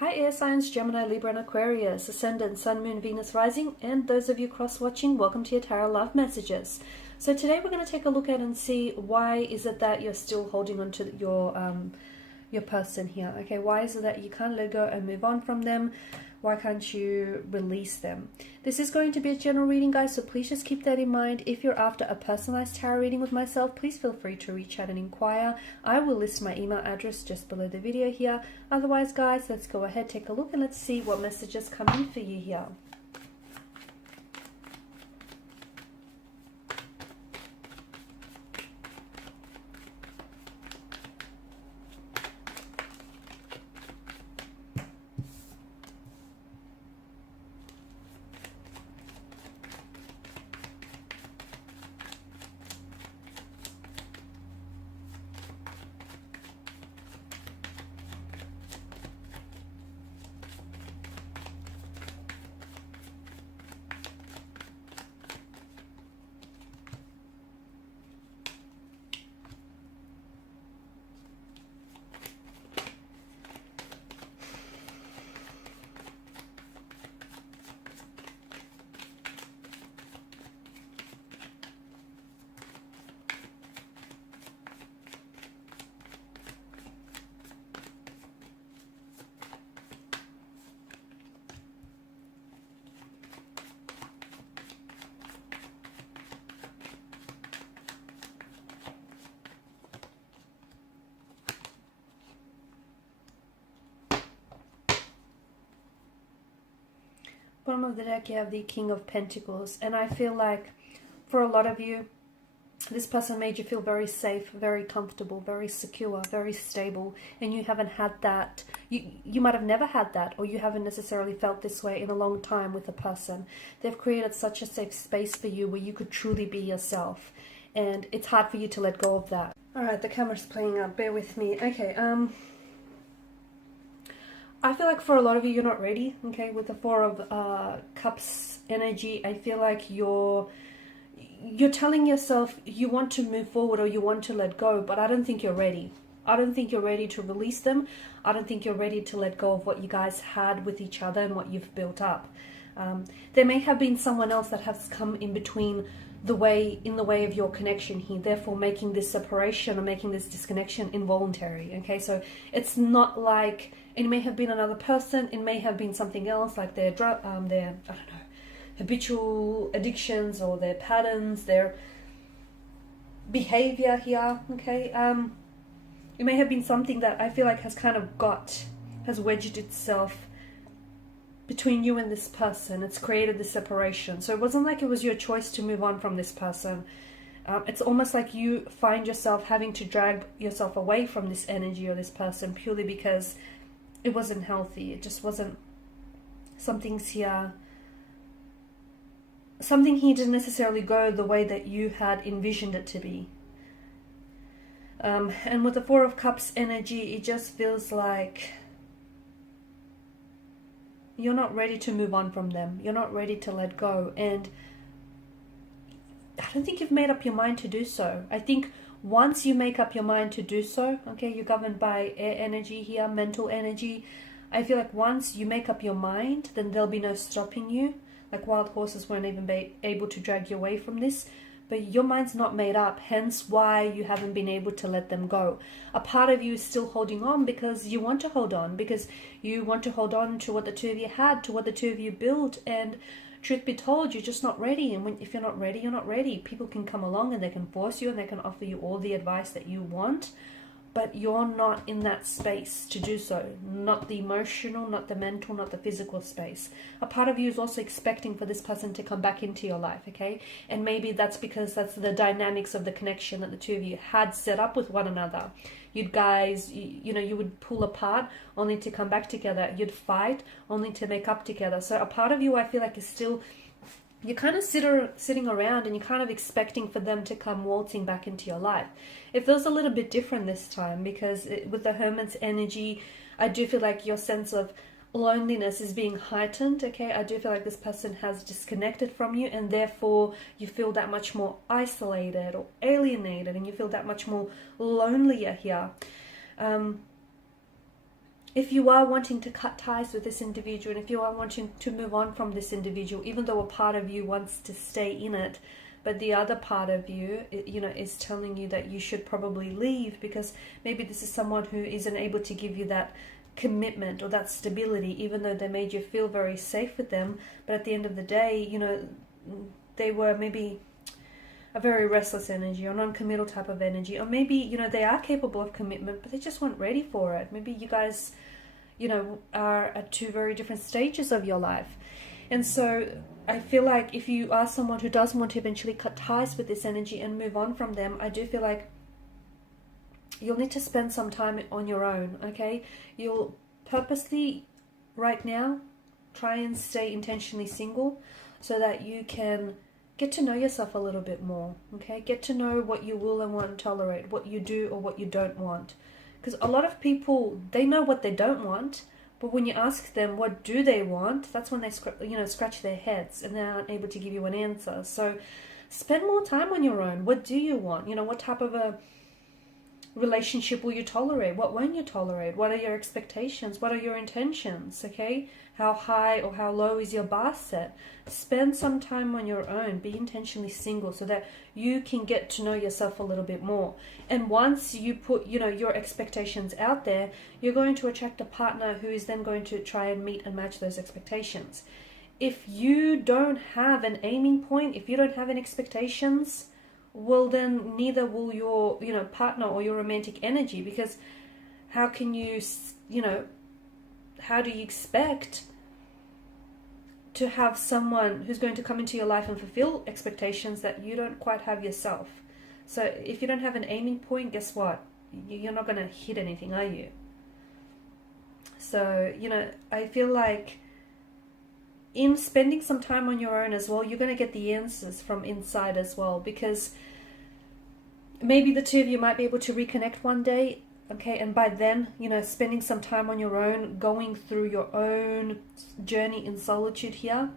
Hi air signs, Gemini, Libra and Aquarius, Ascendant, Sun, Moon, Venus, Rising, and those of you cross-watching, welcome to your Tarot Love Messages. So today we're going to take a look at and see why is it that you're still holding on to your person here. Okay, why is it that you can't let go and move on from them? Why can't you release them? This is going to be a general reading, guys, so please just keep that in mind. If you're after a personalized tarot reading with myself, please feel free to reach out and inquire. I will list my email address just below the video here. Otherwise, guys, let's go ahead, take a look, and let's see what messages come in for you here. Bottom of the deck, you have the King of Pentacles, and I feel like for a lot of you, this person made you feel very safe, very comfortable, very secure, very stable, and you haven't had that. You might have never had that, or you haven't necessarily felt this way in a long time with a person. They've created such a safe space for you where you could truly be yourself, and it's hard for you to let go of that. All right, the camera's playing up. Bear with me. Okay, I feel like for a lot of you, you're not ready, okay? With the Four of Cups energy, I feel like you're telling yourself you want to move forward or you want to let go, but I don't think you're ready. I don't think you're ready to release them. I don't think you're ready to let go of what you guys had with each other and what you've built up. There may have been someone else that has come in between in the way of your connection here, therefore making this separation or making this disconnection involuntary. Okay, so it's not like it may have been another person, it may have been something else, like their I don't know, habitual addictions or their patterns, their behavior here. Okay, it may have been something that I feel like has kind of has wedged itself between you and this person. It's created this separation. So it wasn't like it was your choice to move on from this person. It's almost like you find yourself having to drag yourself away from this energy or this person purely because it wasn't healthy. It just wasn't, something here didn't necessarily go the way that you had envisioned it to be. And with the Four of Cups energy, it just feels like you're not ready to move on from them. You're not ready to let go. And I don't think you've made up your mind to do so. I think once you make up your mind to do so, okay, you're governed by air energy here, mental energy. I feel like once you make up your mind, then there'll be no stopping you. Like wild horses won't even be able to drag you away from this. But your mind's not made up, hence why you haven't been able to let them go. A part of you is still holding on because you want to hold on, because you want to hold on to what the two of you had, to what the two of you built, and truth be told, you're just not ready. And if you're not ready, you're not ready. People can come along and they can force you and they can offer you all the advice that you want, but you're not in that space to do so. Not the emotional, not the mental, not the physical space. A part of you is also expecting for this person to come back into your life, okay? And maybe that's because that's the dynamics of the connection that the two of you had set up with one another. You'd guys, you would pull apart only to come back together. You'd fight only to make up together. So a part of you, I feel like, is still, you're kind of sitting around and you're kind of expecting for them to come waltzing back into your life. It feels a little bit different this time because with the Hermit's energy, I do feel like your sense of loneliness is being heightened. Okay, I do feel like this person has disconnected from you, and therefore you feel that much more isolated or alienated, and you feel that much more lonelier here. if you are wanting to cut ties with this individual, and if you are wanting to move on from this individual, even though a part of you wants to stay in it, but the other part of you, you know, is telling you that you should probably leave, because maybe this is someone who isn't able to give you that commitment or that stability, even though they made you feel very safe with them. But at the end of the day, you know, they were maybe a very restless energy or non-committal type of energy, or maybe, you know, they are capable of commitment, but they just weren't ready for it. Maybe you guys, you know, are at two very different stages of your life. And so I feel like if you are someone who does want to eventually cut ties with this energy and move on from them, I do feel like you'll need to spend some time on your own, okay? You'll purposely, right now, try and stay intentionally single so that you can get to know yourself a little bit more, okay? Get to know what you will and won't tolerate, what you do or what you don't want. Because a lot of people, they know what they don't want, but when you ask them what do they want, that's when they scratch their heads and they're unable to give you an answer. So spend more time on your own. What do you want? You know, what type of a relationship will you tolerate? What won't you tolerate? What are your expectations? What are your intentions? Okay? How high or how low is your bar set? Spend some time on your own. Be intentionally single so that you can get to know yourself a little bit more. And once you put, you know, your expectations out there, you're going to attract a partner who is then going to try and meet and match those expectations. If you don't have an aiming point, if you don't have any expectations, well, then neither will your, you know, partner or your romantic energy, because how can you, you know, how do you expect to have someone who's going to come into your life and fulfill expectations that you don't quite have yourself? So if you don't have an aiming point, guess what? You're not going to hit anything, are you? So, you know, I feel like in spending some time on your own as well, you're going to get the answers from inside as well, because maybe the two of you might be able to reconnect one day, okay, and by then, you know, spending some time on your own, going through your own journey in solitude here,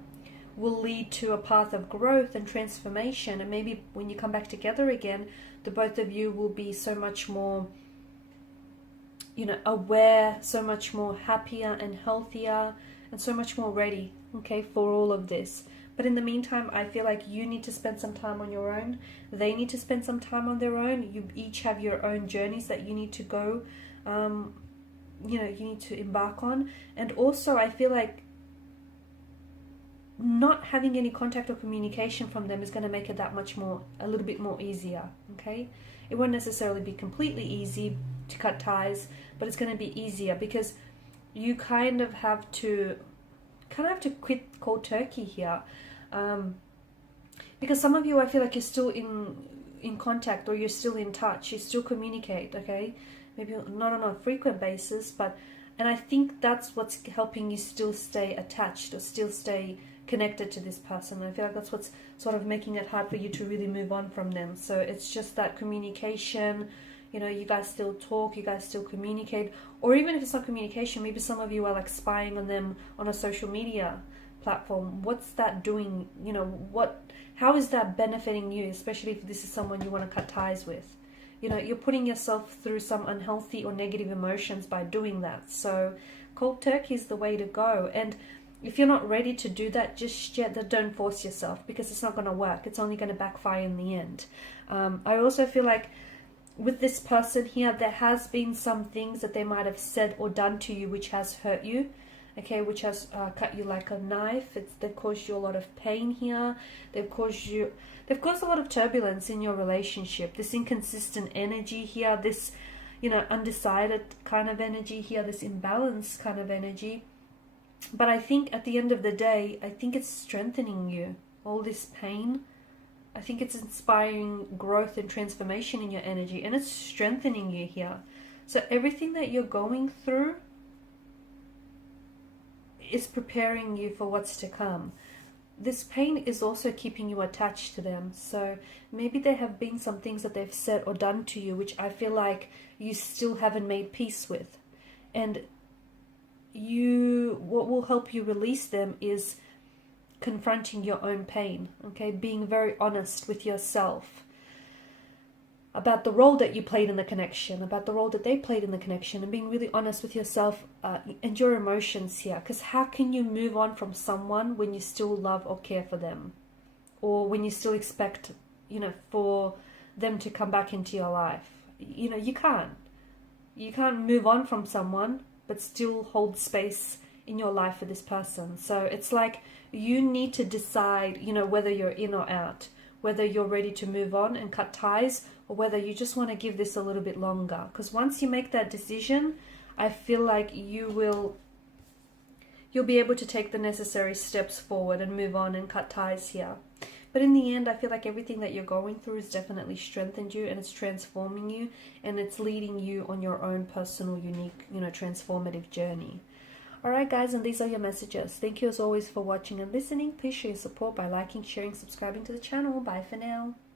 will lead to a path of growth and transformation. And maybe when you come back together again, the both of you will be so much more, you know, aware, so much more happier and healthier, and so much more ready, okay, for all of this. But in the meantime, I feel like you need to spend some time on your own. They need to spend some time on their own. You each have your own journeys that you need to go, you know, you need to embark on. And also, I feel like not having any contact or communication from them is going to make it that much more, a little bit more easier, okay? It won't necessarily be completely easy to cut ties, but it's going to be easier because you kind of have to quit cold turkey here. Because some of you, I feel like you're still in contact, or you're still in touch, you still communicate, okay? Maybe not on a frequent basis, and I think that's what's helping you still stay attached or still stay connected to this person. I feel like that's what's sort of making it hard for you to really move on from them. So it's just that communication, you know, you guys still talk, you guys still communicate, or even if it's not communication, maybe some of you are like spying on them on a social media platform. What's that doing? You know, how is that benefiting you, especially if this is someone you want to cut ties with? You know, you're putting yourself through some unhealthy or negative emotions by doing that. So cold turkey is the way to go. And if you're not ready to do that just yet, then don't force yourself, because it's not going to work. It's only going to backfire in the end. I also feel like with this person here, there has been some things that they might have said or done to you which has hurt you, okay, which has cut you like a knife. They've caused you a lot of pain here. They've caused a lot of turbulence in your relationship. This inconsistent energy here, this, you know, undecided kind of energy here, this imbalanced kind of energy. But I think at the end of the day, I think it's strengthening you. All this pain, I think it's inspiring growth and transformation in your energy, and it's strengthening you here. So everything that you're going through is preparing you for what's to come. This pain is also keeping you attached to them. So maybe there have been some things that they've said or done to you which I feel like you still haven't made peace with. And what will help you release them is confronting your own pain, okay? Being very honest with yourself. about the role that you played in the connection, about the role that they played in the connection, and being really honest with yourself and your emotions here. Because how can you move on from someone when you still love or care for them? Or when you still expect, you know, for them to come back into your life? You know, you can't. You can't move on from someone but still hold space in your life for this person. So it's like you need to decide, you know, whether you're in or out, whether you're ready to move on and cut ties, or whether you just want to give this a little bit longer. Because once you make that decision, I feel like you'll be able to take the necessary steps forward and move on and cut ties here. But in the end, I feel like everything that you're going through has definitely strengthened you, and it's transforming you, and it's leading you on your own personal, unique, you know, transformative journey. Alright guys, and these are your messages. Thank you as always for watching and listening. Please show your support by liking, sharing, subscribing to the channel. Bye for now.